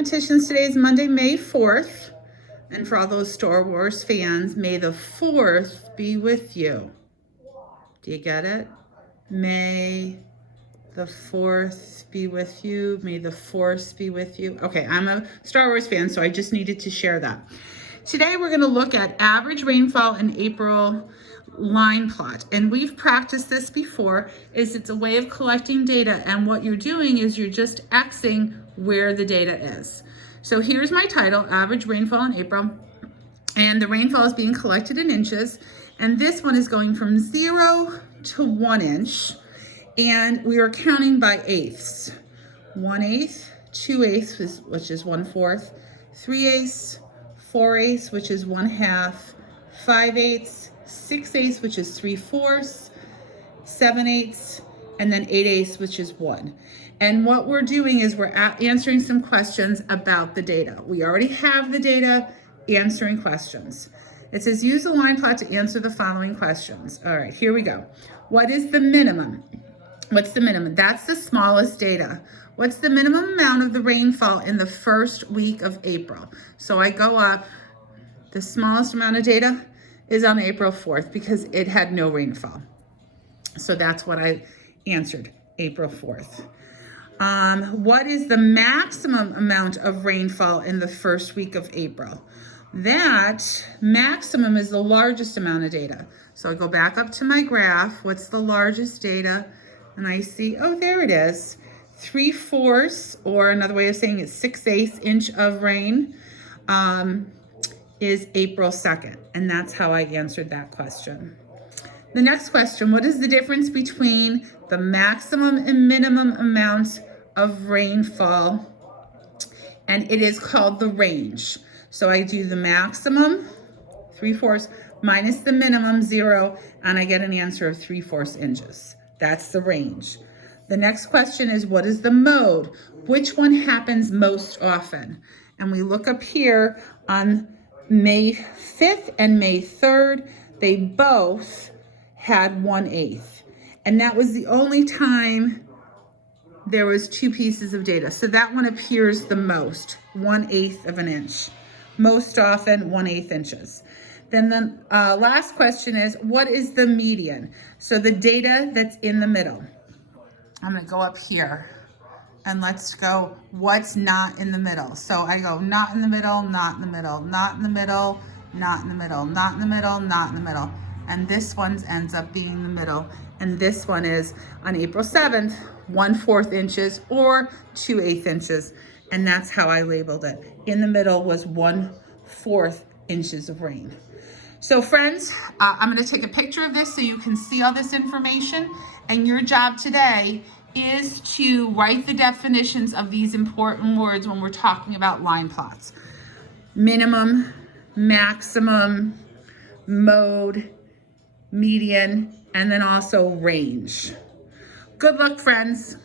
mathematicians, today is Monday, May 4th. And for all those Star Wars fans, may the 4th be with you. Do you get it? May the 4th be with you. May the Force be with you. Okay, I'm a Star Wars fan, so I just needed to share that. Today we're going to look at average rainfall in April line plot. And we've practiced this before. It's a way of collecting data, and what you're doing is you're just Xing where the data is. So here's my title, average rainfall in April. And the rainfall is being collected in inches. And this one is going from 0 to 1 inch. And we are counting by eighths. 1/8, 2/8, which is 1/4, 3/8, 4/8, which is 1/2, 5/8, 6/8, which is 3/4, 7/8, and then 8/8, which is 1. And what we're doing is we're answering some questions about the data. We already have the data, answering questions. It says use the line plot to answer the following questions. All right, here we go. What is the minimum? What's the minimum? That's the smallest data. What's the minimum amount of the rainfall in the first week of April? So I go up, the smallest amount of data is on April 4th because it had no rainfall. So that's what I answered, April 4th. What is the maximum amount of rainfall in the first week of April? That maximum is the largest amount of data. So I go back up to my graph. What's the largest data? And I see, oh, there it is. 3/4, or another way of saying it, 6/8 inch of rain is April 2nd. And that's how I answered that question. The next question, what is the difference between the maximum and minimum amounts of rainfall? And it is called the range. So I do the maximum, 3/4, minus the minimum, 0, and I get an answer of 3/4 inches. That's the range. The next question is, what is the mode? Which one happens most often? And we look up here on May 5th and May 3rd, they both had 1/8. And that was the only time there was 2 pieces of data. So that one appears the most, 1/8 of an inch. Most often 1/8 inches. Then the last question is, what is the median? So the data that's in the middle. I'm gonna go up here and let's go, what's not in the middle? So I go not in the middle, not in the middle, not in the middle, not in the middle, not in the middle, not in the middle. And this one ends up being the middle. And this one is on April 7th, 1/4 inches or 2/8 inches. And that's how I labeled it. In the middle was 1/4 inches of rain. So friends, I'm gonna take a picture of this so you can see all this information. And your job today is to write the definitions of these important words when we're talking about line plots. Minimum, maximum, mode, median, and then also range. Good luck, friends.